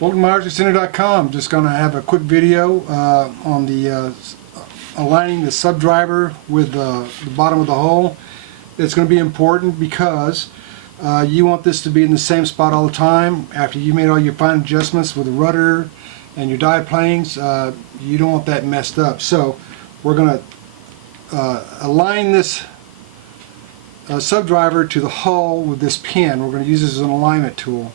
Welcome to RCCenter.com. Just going to have a quick video on the aligning the sub driver with the bottom of the hull. It's going to be important because you want this to be in the same spot all the time. After you made all your fine adjustments with the rudder and your dive planes, you don't want that messed up. So we're going to align this sub driver to the hull with this pin. We're going to use this as an alignment tool.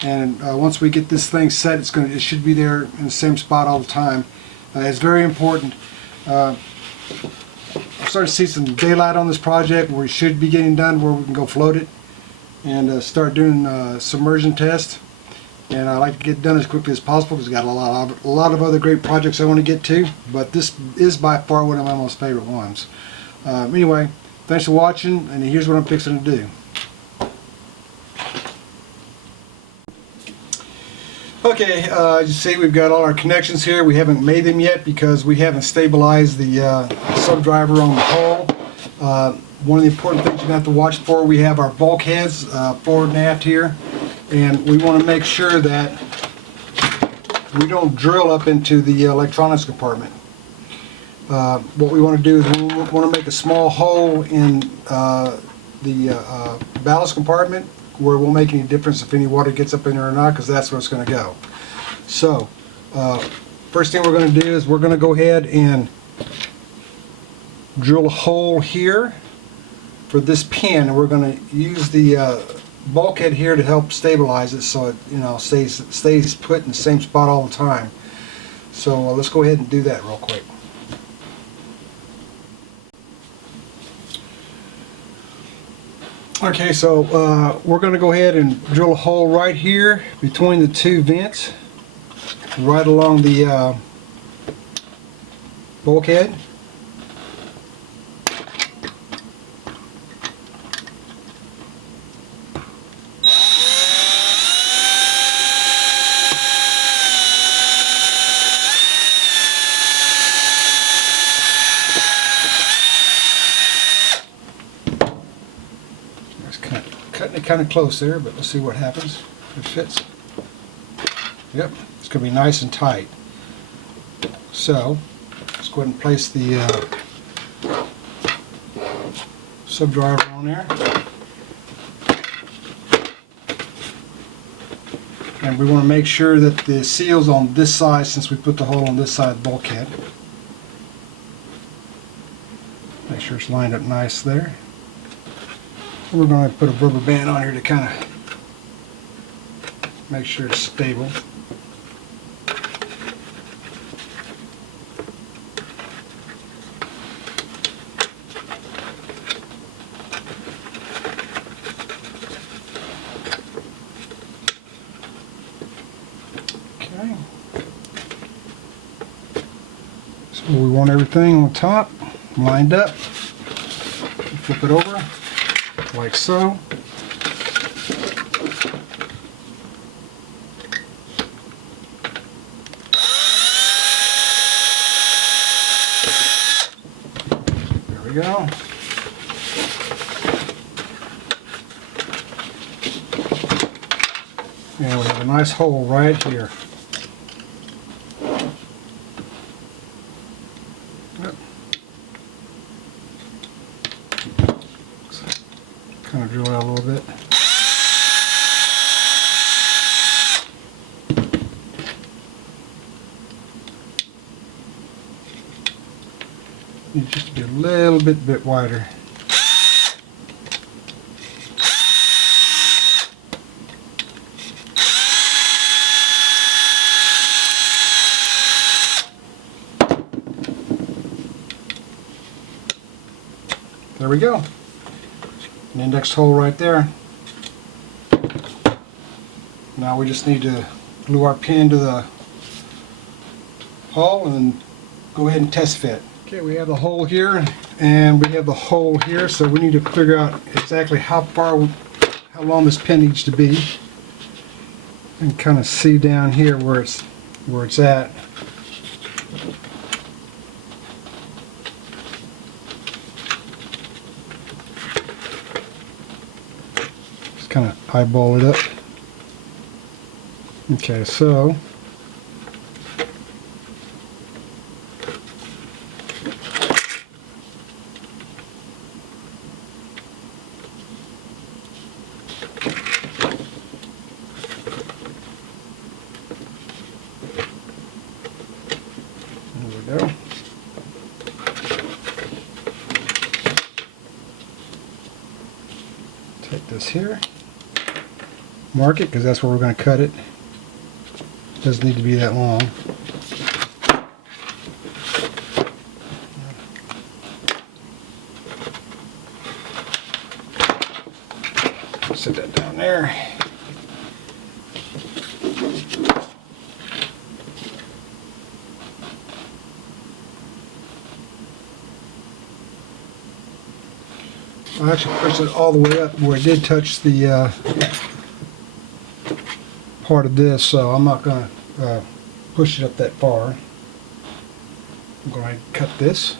And once we get this thing set, it should be there in the same spot all the time. It's very important. I'm starting to see some daylight on this project where we should be getting done, where we can go float it and start doing submersion tests. And I like to get done as quickly as possible because I've got a lot of other great projects I want to get to, but this is by far one of my most favorite ones. Anyway, thanks for watching, and here's what I'm fixing to do. Okay, as you see, we've got all our connections here. We haven't made them yet because we haven't stabilized the sub driver on the hull. One of the important things you have to watch for, we have our bulkheads forward and aft here, and we want to make sure that we don't drill up into the electronics compartment. What we want to do is we want to make a small hole in the ballast compartment where it won't make any difference if any water gets up in there or not, because that's where it's going to go. So first thing we're going to do is we're going to go ahead and drill a hole here for this pin, and we're going to use the bulkhead here to help stabilize it so it stays put in the same spot all the time. So let's go ahead and do that real quick. Okay, so we're going to go ahead and drill a hole right here between the two vents, right along the bulkhead. Cutting it kind of close there, but let's see what happens. If it fits. Yep, it's going to be nice and tight. So let's go ahead and place the sub driver on there. And we want to make sure that the seal's on this side, since we put the hole on this side of the bulkhead. Make sure it's lined up nice there. We're going to put a rubber band on here to kind of make sure it's stable. Okay. So we want everything on top lined up. Flip it over. Like so. There we go. And we have a nice hole right here. Yep. Kind of drill it out a little bit. Needs just to be a little bit wider. There we go. An index hole right there. Now we just need to glue our pin to the hull and go ahead and test fit. Okay, we have the hole here and we have the hole here, so we need to figure out exactly how long this pin needs to be, and kind of see down here where it's at. Just kind of eyeball it up. Okay, so there we go. Take this here, mark it because that's where we're going to cut it. Doesn't need to be that long. Set that down there. I actually pushed it all the way up where it did touch the part of this, so I'm not going to push it up that far. I'm going to cut this.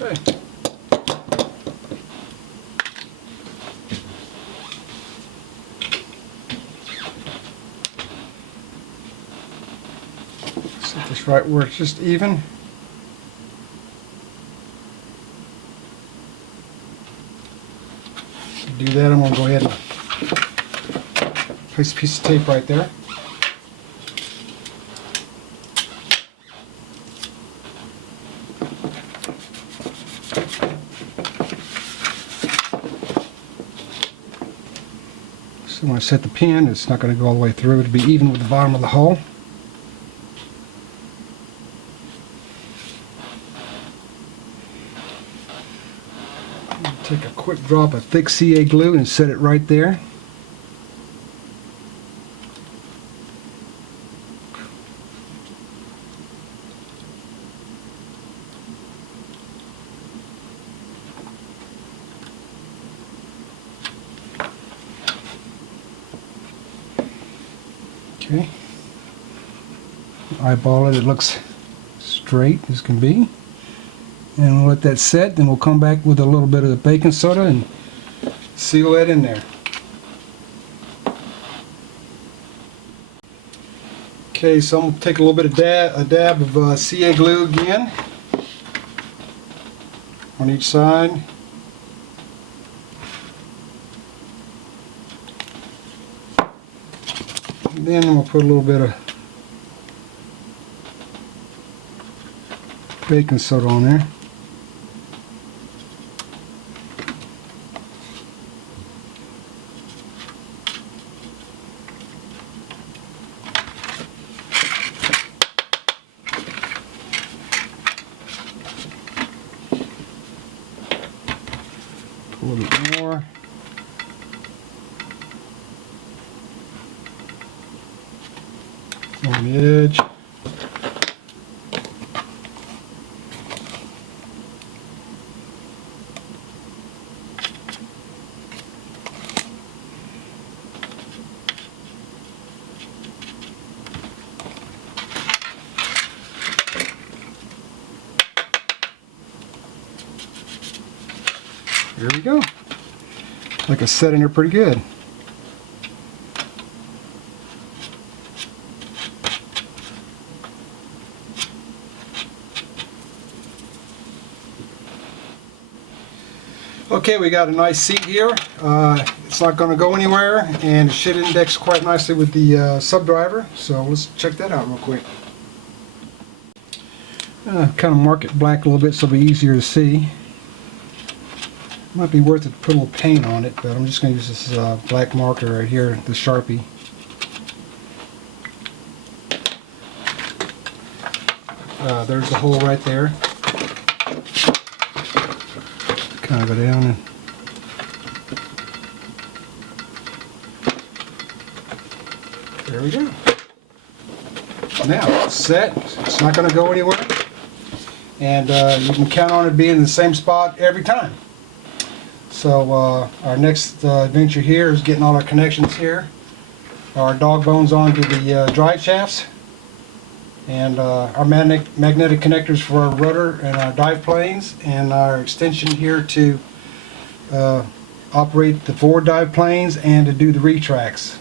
Okay. Set this right where it's just even. To do that, I'm going to go ahead and place a piece of tape right there. So when I set the pin, it's not going to go all the way through. It'll be even with the bottom of the hull. Take a quick drop of thick CA glue and set it right there. Okay. Eyeball it, it looks straight as can be. And we'll let that set, then we'll come back with a little bit of the baking soda and seal that in there. Okay, so I'm going to take a little bit of a dab of CA glue again on each side. And then I'm going to put a little bit of baking soda on there. A little bit more. On the edge. There we go. Like it's set in there pretty good. Okay, we got a nice seat here. It's not going to go anywhere, and it should index quite nicely with the Sub Driver. So let's check that out real quick. Kind of mark it black a little bit so it'll be easier to see. Might be worth it to put a little paint on it, but I'm just going to use this black marker right here, the Sharpie. There's the hole right there. Kind of go down and there we go. Now it's set. It's not going to go anywhere, and you can count on it being in the same spot every time. So our next adventure here is getting all our connections here. Our dog bones onto the drive shafts, and our magnetic connectors for our rudder and our dive planes, and our extension here to operate the forward dive planes and to do the retracts.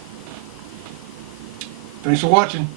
Thanks for watching.